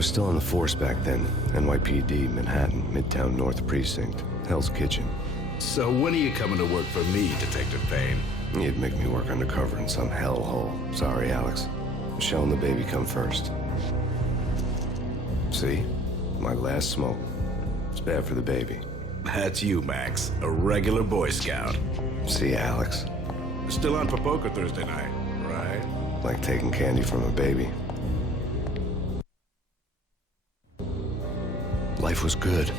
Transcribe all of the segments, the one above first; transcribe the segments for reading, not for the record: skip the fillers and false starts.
was still on the force back then. NYPD, Manhattan, Midtown North Precinct, Hell's Kitchen. So when are you coming to work for me, Detective Payne? You'd make me work undercover in some hellhole. Sorry, Alex. Michelle and the baby come first. See? My last smoke. It's bad for the baby. That's you, Max. A regular Boy Scout. See, Alex? Still on for poker Thursday night, right? Like taking candy from a baby. Life was good.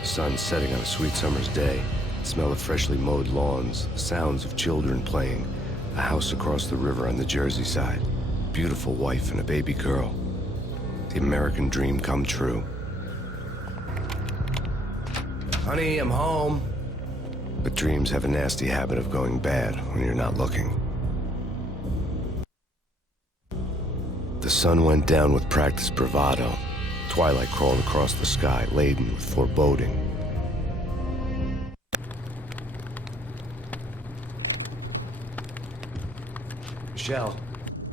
The sun setting on a sweet summer's day. The smell of freshly mowed lawns. Sounds of children playing. A house across the river on the Jersey side. Beautiful wife and a baby girl. The American dream come true. Honey, I'm home. But dreams have a nasty habit of going bad when you're not looking. The sun went down with practiced bravado. Twilight crawled across the sky, laden with foreboding. Michelle,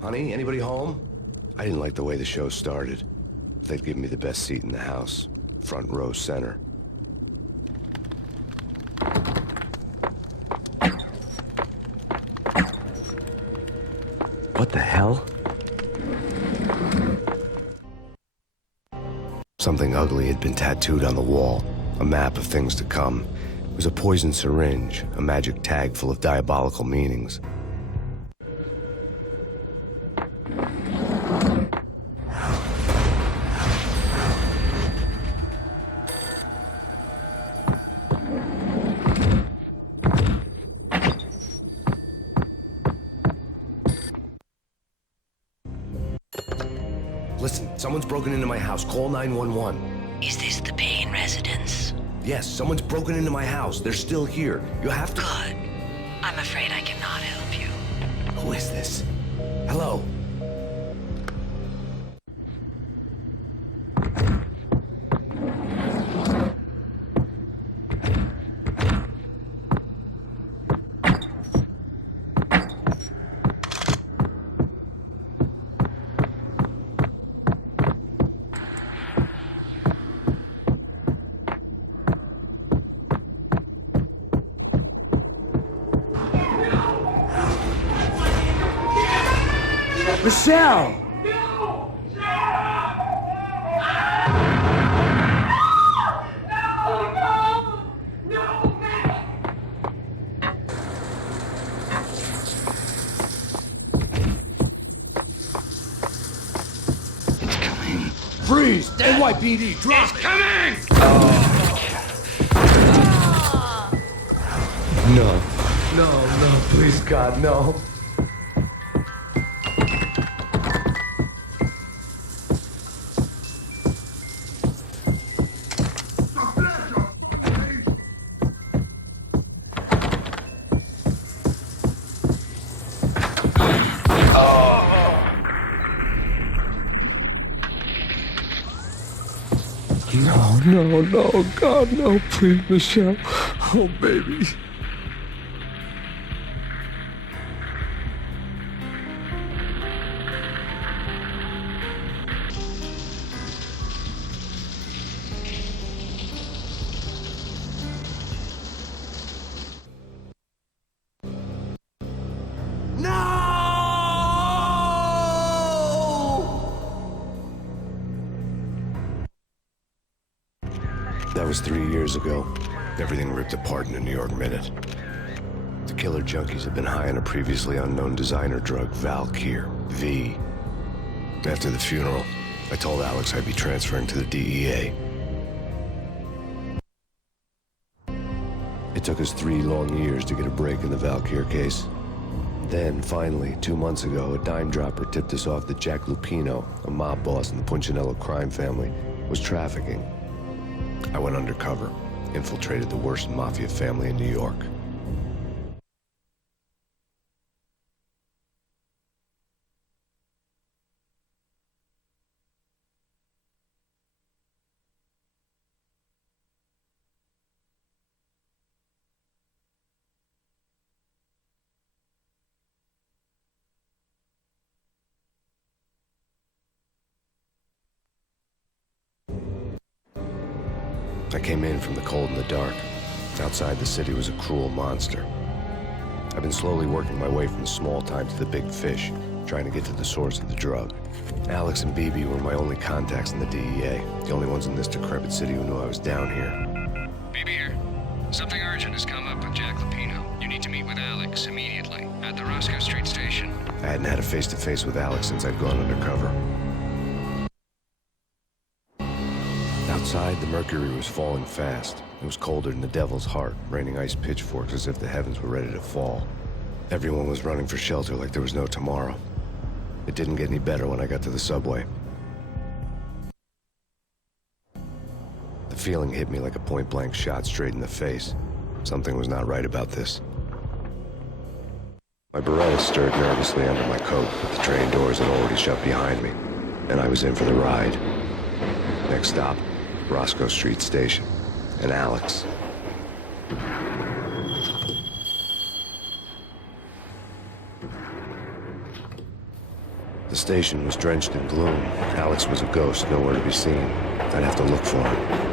honey, anybody home? I didn't like the way the show started. They'd give me the best seat in the house, front row center. What the hell? Something ugly had been tattooed on the wall, a map of things to come. It was a poison syringe, a magic tag full of diabolical meanings. Listen, someone's broken into my house. Call 911. Is this the Payne residence? Yes, someone's broken into my house. They're still here. You have to... Good. I'm afraid I cannot help you. Who is this? Hello? Michelle! Freeze! NYPD, drop it! Coming! No. No, please, God, no. No, God, no, please, Michelle. Oh, baby. That was 3 years ago. Everything ripped apart in a New York minute. The killer junkies had been high on a previously unknown designer drug, Valkyr, V. After the funeral, I told Alex I'd be transferring to the DEA. It took us 3 long years to get a break in the Valkyr case. Then, finally, 2 months ago, a dime dropper tipped us off that Jack Lupino, a mob boss in the Punchinello crime family, was trafficking. I went undercover, infiltrated the worst mafia family in New York. I came in from the cold and the dark. Outside the city was a cruel monster. I've been slowly working my way from the small time to the big fish, trying to get to the source of the drug. Alex and BB were my only contacts in the DEA, the only ones in this decrepit city who knew I was down here. BB here. Something urgent has come up with Jack Lupino. You need to meet with Alex immediately at the Roscoe Street station. I hadn't had a face-to-face with Alex since I'd gone undercover. Outside, the mercury was falling fast. It was colder than the devil's heart, raining ice pitchforks as if the heavens were ready to fall. Everyone was running for shelter like there was no tomorrow. It didn't get any better when I got to the subway. The feeling hit me like a point-blank shot straight in the face. Something was not right about this. My Beretta stirred nervously under my coat, but the train doors had already shut behind me, and I was in for the ride. Next stop, Roscoe Street Station, and Alex. The station was drenched in gloom. Alex was a ghost, nowhere to be seen. I'd have to look for him.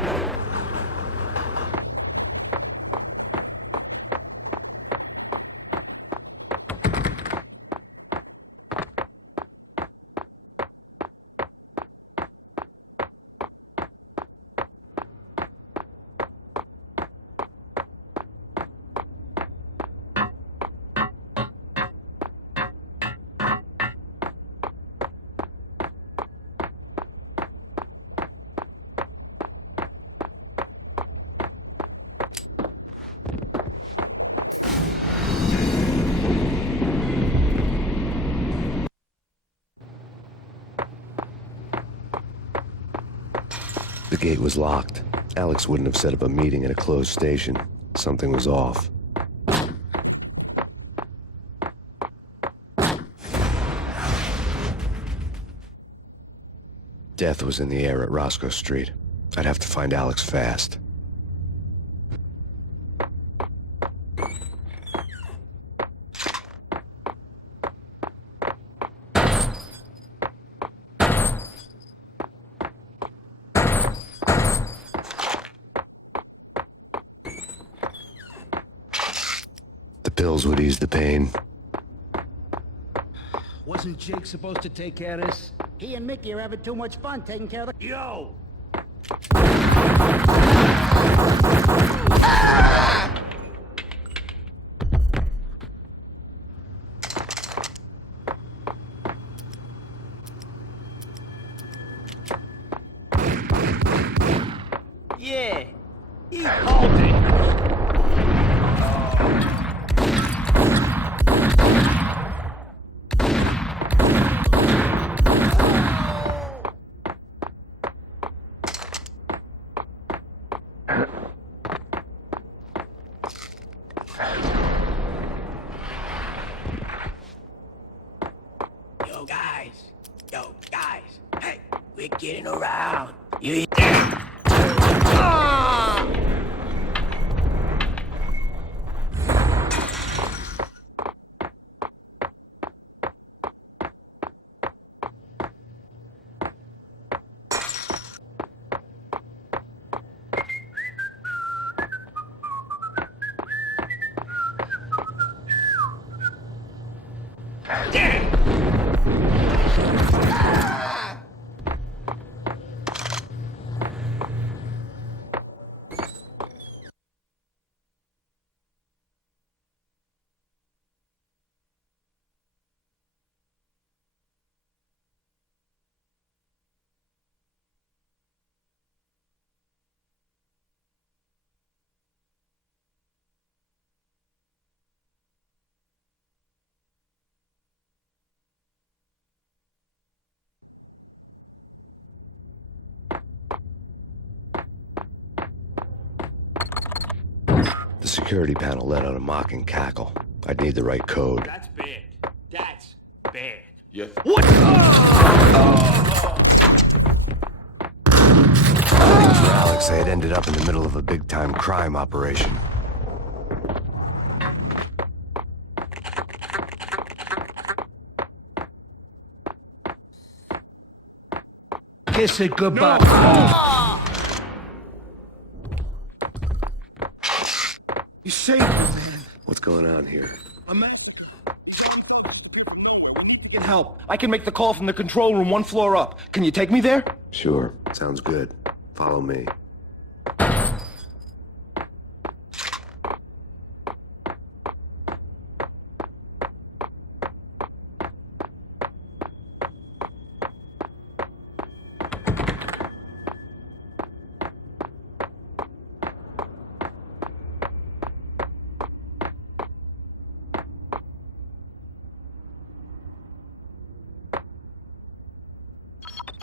The gate was locked. Alex wouldn't have set up a meeting at a closed station. Something was off. Death was in the air at Roscoe Street. I'd have to find Alex fast. The pills would ease the pain. Wasn't Jake supposed to take care of this? He and Mickey are having too much fun taking care of the... Yo! Yeah! He called it! Yo, guys. Hey, we're getting around. You... The security panel let out a mocking cackle. I'd need the right code. That's bad. That's bad. Yeah. What? Thanks for Alex, I had ended up in the middle of a big-time crime operation. Kiss it goodbye. No. Can help. I can make the call from the control room 1 floor up. Can you take me there? Sure, sounds good. Follow me.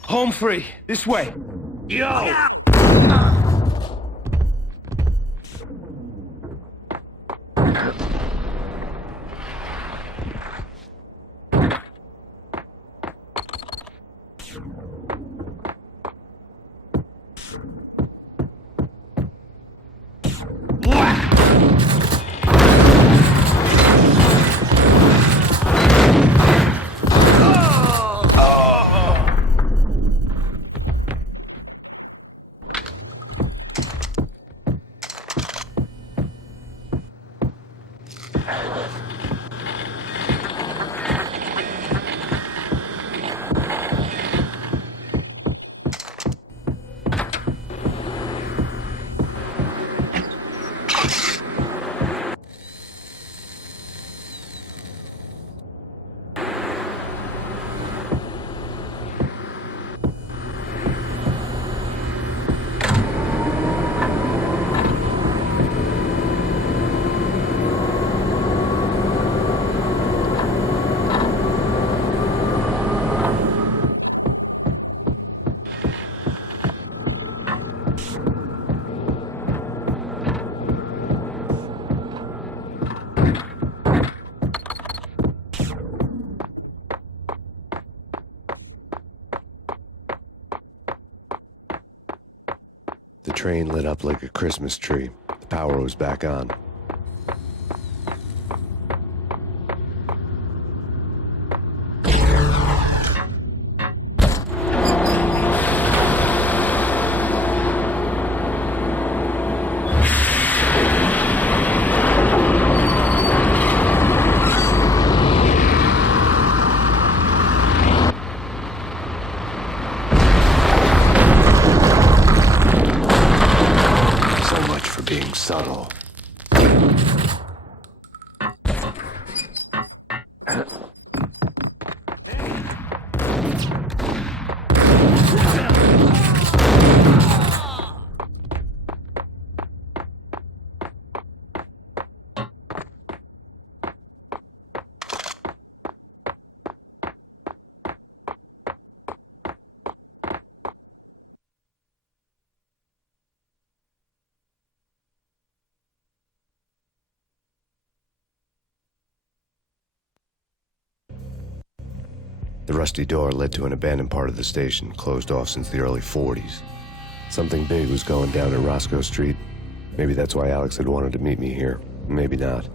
Home free. This way. Yo! The train lit up like a Christmas tree. The power was back on. So much for being subtle. The rusty door led to an abandoned part of the station, closed off since the early 40s. Something big was going down at Roscoe Street. Maybe that's why Alex had wanted to meet me here. Maybe not.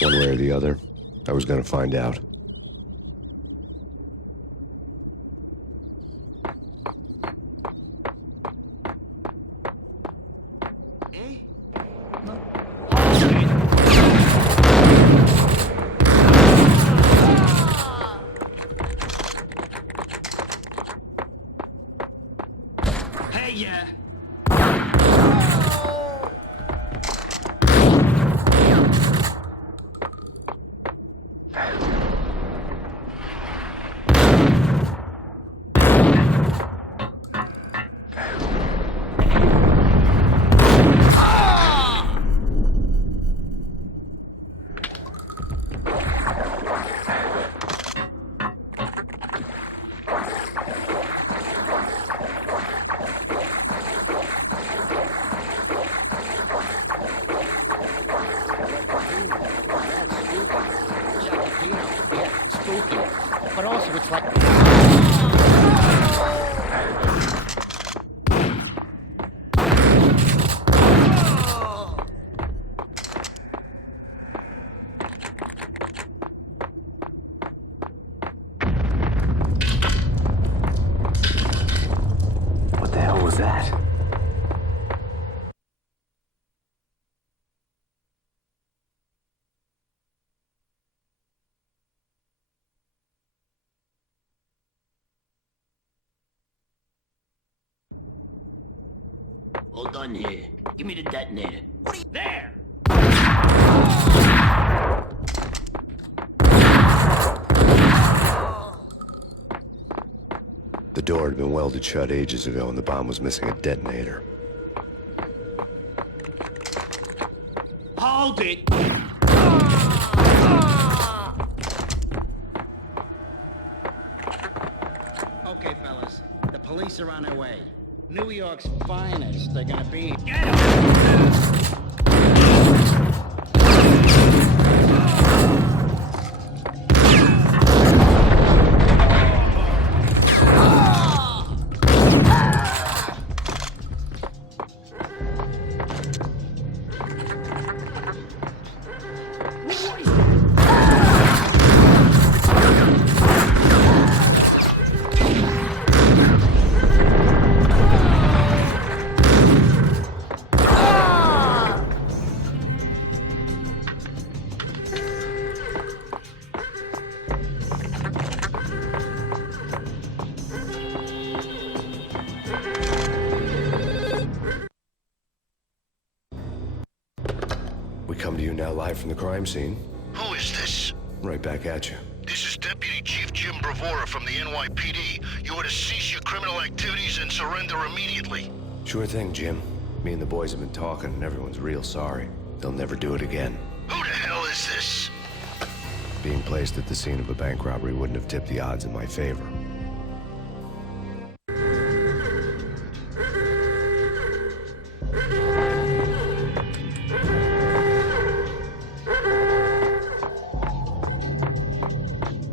One way or the other, I was going to find out. Hey, yeah. But also it's like... What the hell was that? Hold on here. Give me the detonator. What are you there? The door had been welded shut ages ago and the bomb was missing a detonator. Hold it! Okay, fellas. The police are on their way. New York's finest. They're gonna be... Get him! We come to you now live from the crime scene. Who is this? Right back at you. This is Deputy Chief Jim Bravura from the NYPD. You are to cease your criminal activities and surrender immediately. Sure thing, Jim. Me and the boys have been talking and everyone's real sorry. They'll never do it again. Who the hell is this? Being placed at the scene of a bank robbery wouldn't have tipped the odds in my favor.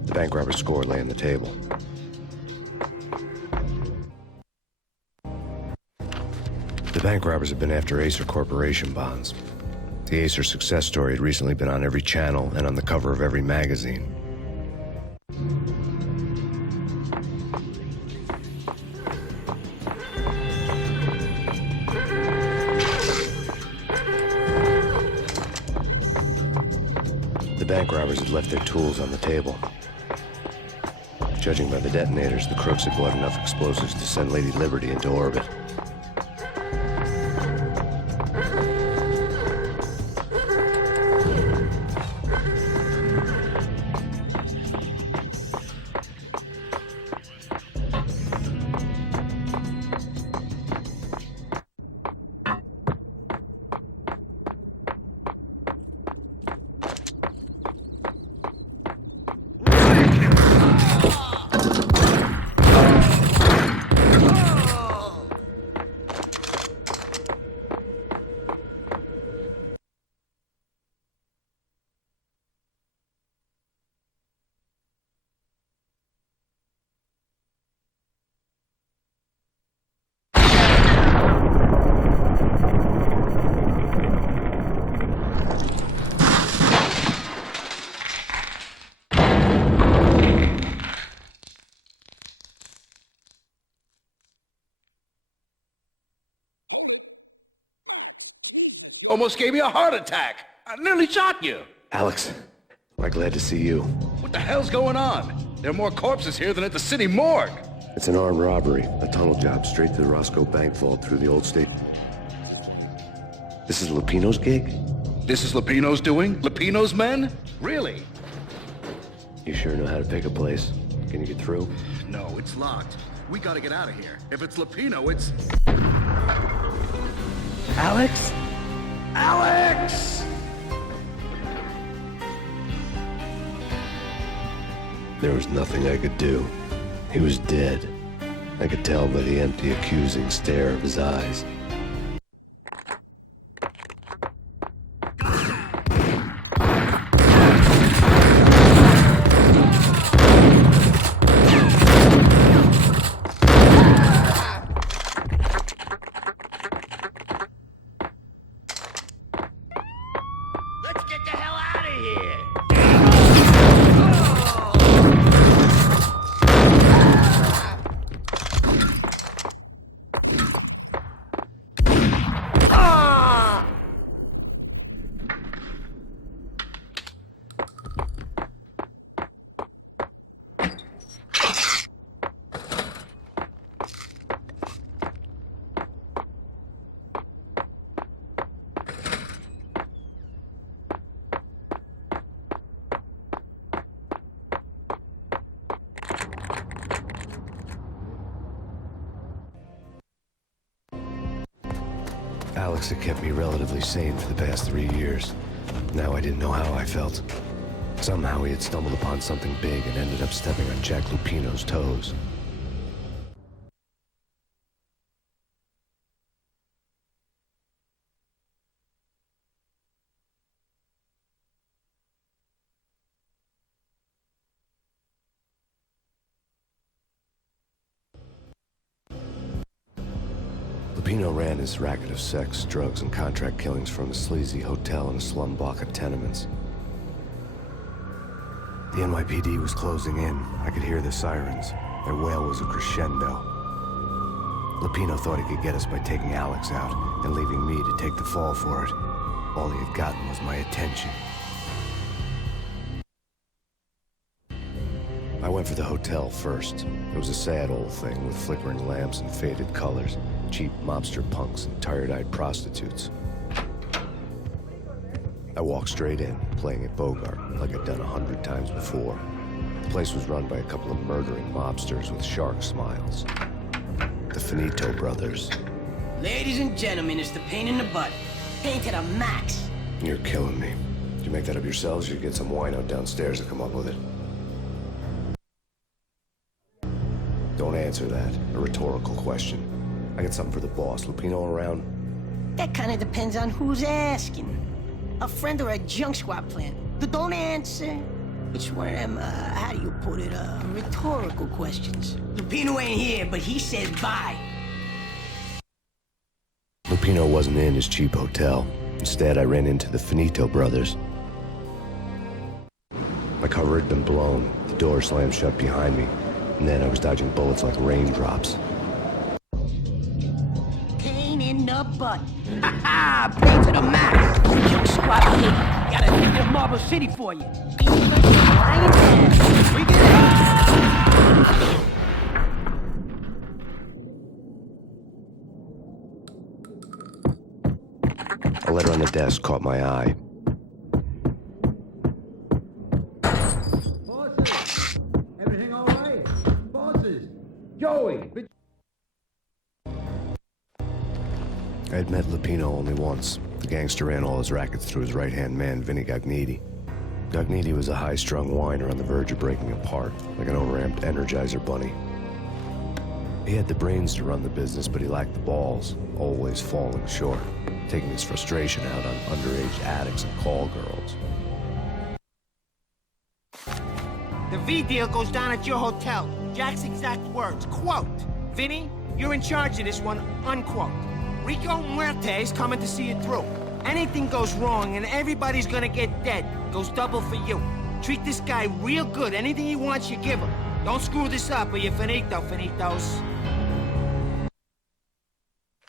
The bank robber's score lay on the table. The bank robbers have been after Acer Corporation bonds. The Acer success story had recently been on every channel and on the cover of every magazine. The bank robbers had left their tools on the table. Judging by the detonators, the crooks had bought enough explosives to send Lady Liberty into orbit. Almost gave me a heart attack. I nearly shot you. Alex, am I glad to see you. What the hell's going on? There are more corpses here than at the city morgue. It's an armed robbery, a tunnel job straight to the Roscoe Bank vault through the old state. This is Lupino's gig? This is Lupino's doing? Lupino's men? Really? You sure know how to pick a place. Can you get through? No, it's locked. We gotta get out of here. If it's Lupino, it's... Alex? Alex! There was nothing I could do. He was dead. I could tell by the empty, accusing stare of his eyes. Let's get the hell out of here! Alex had kept me relatively sane for the past 3 years. Now I didn't know how I felt. Somehow he had stumbled upon something big and ended up stepping on Jack Lupino's toes. Lupino ran his racket of sex, drugs, and contract killings from a sleazy hotel in a slum block of tenements. The NYPD was closing in. I could hear the sirens. Their wail was a crescendo. Lupino thought he could get us by taking Alex out and leaving me to take the fall for it. All he had gotten was my attention. I went for the hotel first. It was a sad old thing with flickering lamps and faded colors, cheap mobster punks and tired-eyed prostitutes. I walked straight in, playing at Bogart, like I'd done 100 times before. The place was run by a couple of murdering mobsters with shark smiles. The Finito brothers. Ladies and gentlemen, it's the Payne in the butt. Payne to the max. You're killing me. Did you make that up yourselves, or you get some wino downstairs to come up with it? Don't answer that. A rhetorical question. I got something for the boss. Lupino around? That kind of depends on who's asking. A friend or a junk squad plan. Don't answer. It's one of them, how do you put it, rhetorical questions. Lupino ain't here, but he says bye. Lupino wasn't in his cheap hotel. Instead, I ran into the Finito brothers. My cover had been blown. The door slammed shut behind me. And then I was dodging bullets like raindrops. Payne in the butt. Ha ha! Payne to the max. Junk squad kid. Gotta think of Marble City for you. Lying down. We get it. A letter on the desk caught my eye. Bosses! Everything all right? Bosses! Joey! I had met Lupino only once. The gangster ran all his rackets through his right-hand man, Vinny Gagniti. Gagniti was a high-strung whiner on the verge of breaking apart, like an overamped Energizer bunny. He had the brains to run the business, but he lacked the balls, always falling short, taking his frustration out on underage addicts and call girls. The V deal goes down at your hotel. Jack's exact words, quote, "Vinny, you're in charge of this one," unquote. Rico Muerte's coming to see it through. Anything goes wrong and everybody's gonna get dead. Goes double for you. Treat this guy real good. Anything he wants, you give him. Don't screw this up or you're finito, finitos.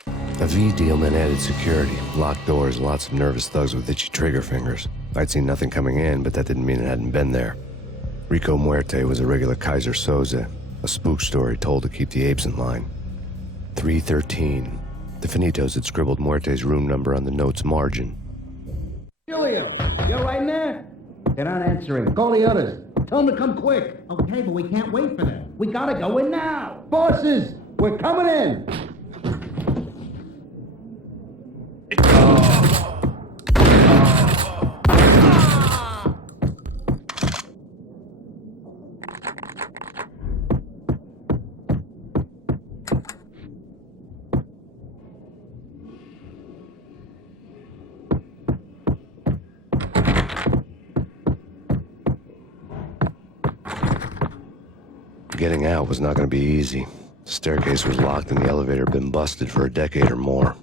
A V deal meant added security, locked doors, and lots of nervous thugs with itchy trigger fingers. I'd seen nothing coming in, but that didn't mean it hadn't been there. Rico Muerte was a regular Kaiser Soze, a spook story told to keep the apes in line. 313. The Finitos had scribbled Muerte's room number on the note's margin. Julio, you're right in there? They're not answering. Call the others. Tell them to come quick. Okay, but we can't wait for them. We gotta go in now. Bosses, we're coming in. Getting out was not going to be easy. The staircase was locked and the elevator had been busted for a decade or more.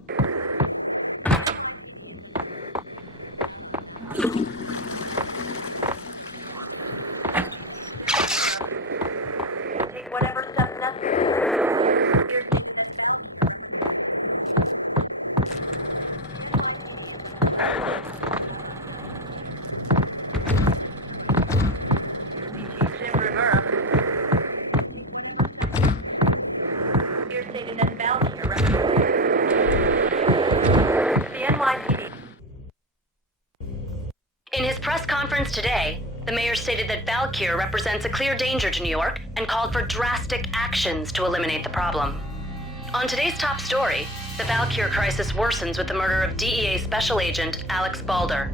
Take whatever steps necessary. Jim Rivera. You're stating that Valkyrie represents the NYPD. In his press conference today, the mayor stated that Valkyrie represents a clear danger to New York and called for drastic actions to eliminate the problem. On today's top story, The Valkyr crisis worsens with the murder of DEA Special Agent Alex Balder.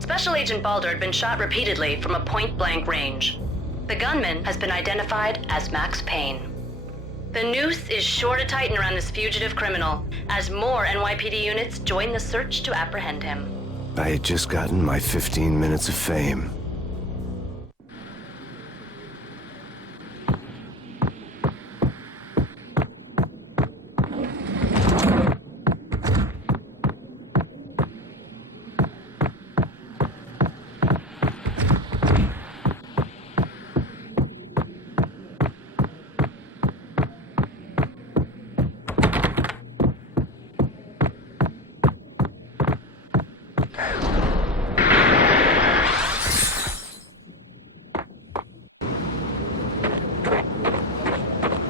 Special Agent Balder had been shot repeatedly from a point-blank range. The gunman has been identified as Max Payne. The noose is sure to tighten around this fugitive criminal as more NYPD units join the search to apprehend him. I had just gotten my 15 minutes of fame.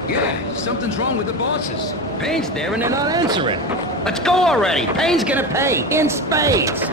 Yeah, something's wrong with the bosses. Payne's there and they're not answering. Let's go already. Payne's gonna pay in spades.